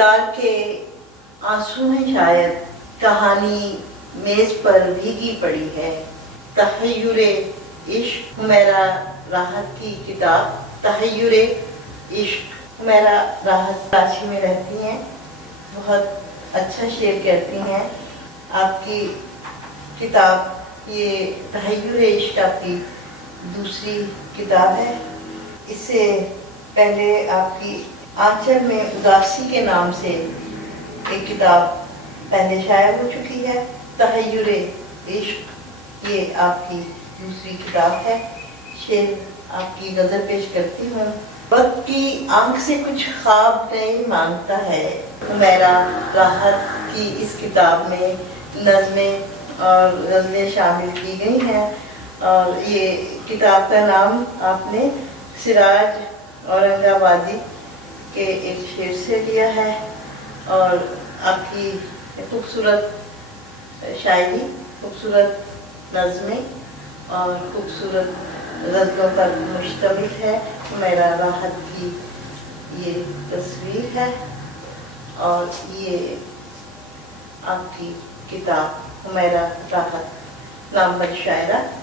दिलदार के आंसू हैं शायद, कहानी मेज पर भीगी पड़ी है। तहय्युरे इश्क हुमैरा राहत की किताब, तहय्युरे इश्क हुमैरा राहत कराची में रहती हैं, बहुत अच्छा शेर कहती हैं। आपकी किताब ये तहय्युरे इश्क आपकी दूसरी किताब है। इससे पहले आपकी आंचल में उदासी के नाम से एक किताब पहले शाया हो चुकी है। तहय्युरे इश्क ये आपकी दूसरी किताब है। शेर आपकी गज़ल पेश करती हूँ। वक्त की आंख से कुछ ख्वाब नहीं मांगता है, हुमैरा राहत की इस किताब में नज़में और गज़लें शामिल की गई हैं। और ये किताब का नाम आपने सिराज औरंगाबादी के एक शेर से लिया है। और आपकी खूबसूरत शायरी, खूबसूरत नज़में और खूबसूरत गज़लों पर मुश्तमिल है। हुमैरा राहत की ये तस्वीर है और ये आपकी किताब हुमैरा राहत नामवर शायरा